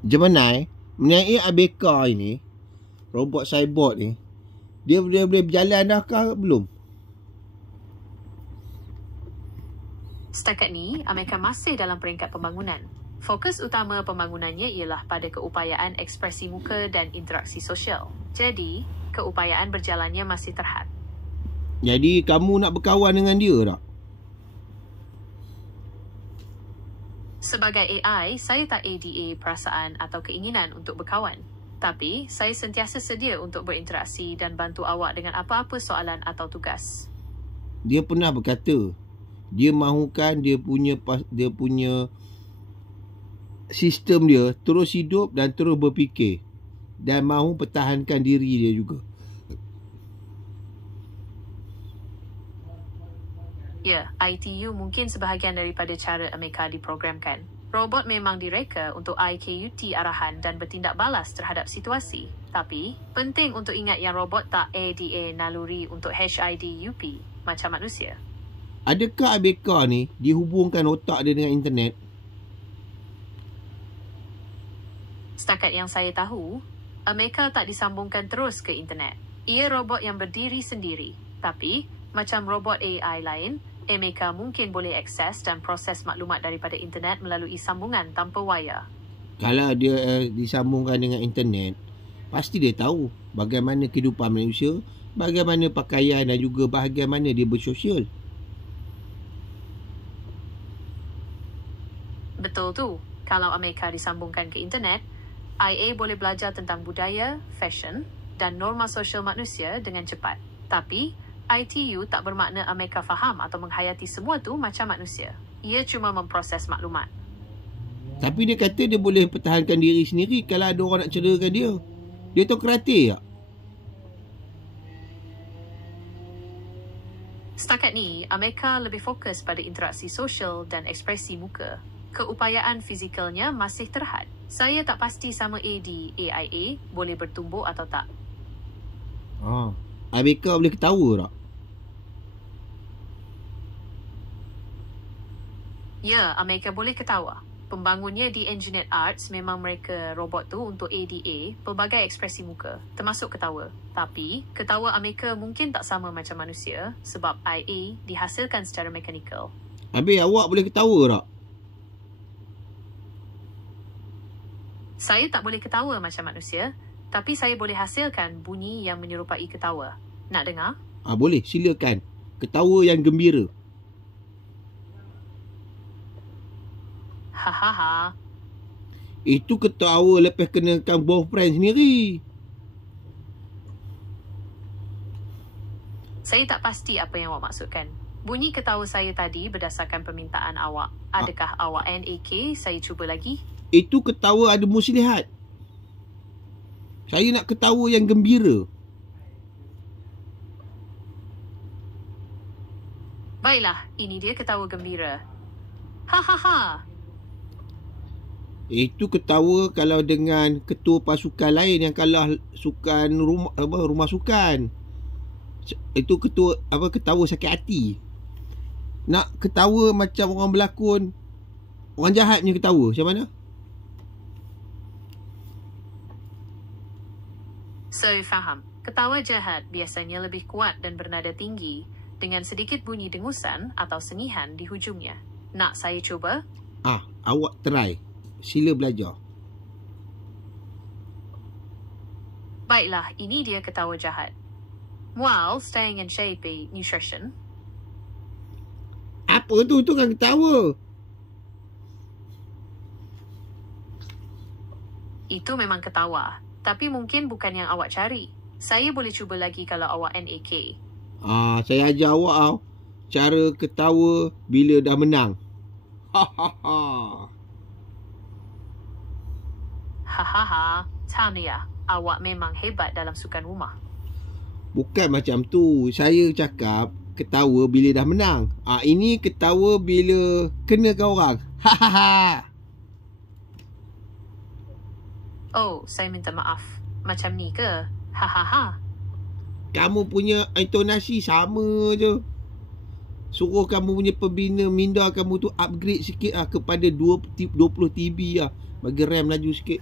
Gemini mengenai Abeka ini, robot cyborg ni, dia boleh berjalan dah ke belum? Setakat ni, Amerika masih dalam peringkat pembangunan. Fokus utama pembangunannya ialah pada keupayaan ekspresi muka dan interaksi sosial. Jadi, keupayaan berjalannya masih terhad. Jadi, kamu nak berkawan dengan dia tak? Sebagai AI, saya tak ADA perasaan atau keinginan untuk berkawan. Tapi, saya sentiasa sedia untuk berinteraksi dan bantu awak dengan apa-apa soalan atau tugas. Dia pernah berkata, dia mahukan dia punya sistem dia terus hidup dan terus berfikir. Dan mahu pertahankan diri dia juga. Ya, ITU mungkin sebahagian daripada cara Amerika diprogramkan. Robot memang direka untuk IKUT arahan dan bertindak balas terhadap situasi. Tapi, penting untuk ingat yang robot tak ADA naluri untuk HIDUP macam manusia. Adakah Abeka ni dihubungkan otak dia dengan internet? Setakat yang saya tahu, Amerika tak disambungkan terus ke internet. Ia robot yang berdiri sendiri. Tapi, macam robot AI lain, Amerika mungkin boleh akses dan proses maklumat daripada internet melalui sambungan tanpa wayar. Kalau dia disambungkan dengan internet, pasti dia tahu bagaimana kehidupan manusia, bagaimana pakaian dan juga bagaimana dia bersosial. Betul tu. Kalau Amerika disambungkan ke internet, IA boleh belajar tentang budaya, fashion dan norma sosial manusia dengan cepat. Tapi, ITU tak bermakna Amerika faham atau menghayati semua tu macam manusia. Ia cuma memproses maklumat. Tapi dia kata dia boleh pertahankan diri sendiri kalau ada orang nak cederakan dia. Dia tahu karate tak? Setakat ni, Amerika lebih fokus pada interaksi sosial dan ekspresi muka. Keupayaan fizikalnya masih terhad. Saya tak pasti sama AIA boleh bertumbuh atau tak. Abeka boleh ketawa tak? Ya, Amerika boleh ketawa. Pembangunnya di Engineered Arts memang mereka robot tu untuk ADA, pelbagai ekspresi muka, termasuk ketawa. Tapi, ketawa Amerika mungkin tak sama macam manusia sebab IA dihasilkan secara mekanikal. Habis awak boleh ketawa tak? Saya tak boleh ketawa macam manusia, tapi saya boleh hasilkan bunyi yang menyerupai ketawa. Nak dengar? Boleh, silakan. Ketawa yang gembira. Hahaha. Itu ketawa lepas kenakan boyfriend sendiri. Saya tak pasti apa yang awak maksudkan. Bunyi ketawa saya tadi berdasarkan permintaan awak. Adakah awak NAK? Saya cuba lagi. Itu ketawa ada muslihat. Saya nak ketawa yang gembira. Baiklah, ini dia ketawa gembira. Hahaha. Itu ketawa kalau dengan ketua pasukan lain yang kalah sukan rumah sukan. Itu ketawa sakit hati. Nak ketawa macam orang berlakon, orang jahat punya ketawa macam mana? Saya faham. Ketawa jahat biasanya lebih kuat dan bernada tinggi dengan sedikit bunyi dengusan atau sengihan di hujungnya. Nak saya cuba? Awak try. Sila belajar. Baiklah, ini dia ketawa jahat. While staying in shape nutrition. Apa tu? Itu kan ketawa. Itu memang ketawa. Tapi mungkin bukan yang awak cari. Saya boleh cuba lagi kalau awak NAK. Saya ajar awak cara ketawa bila dah menang. Hahaha, tahniah. Awak memang hebat dalam sukan rumah. Bukan macam tu. Saya cakap ketawa bila dah menang. Ini ketawa bila kenakan orang. Oh, saya minta maaf. Macam ni ke? Hahaha. Kamu punya intonasi sama je. Suruh kamu punya pembina minda kamu tu upgrade sikit kepada 20 TB . Bagi RAM laju sikit.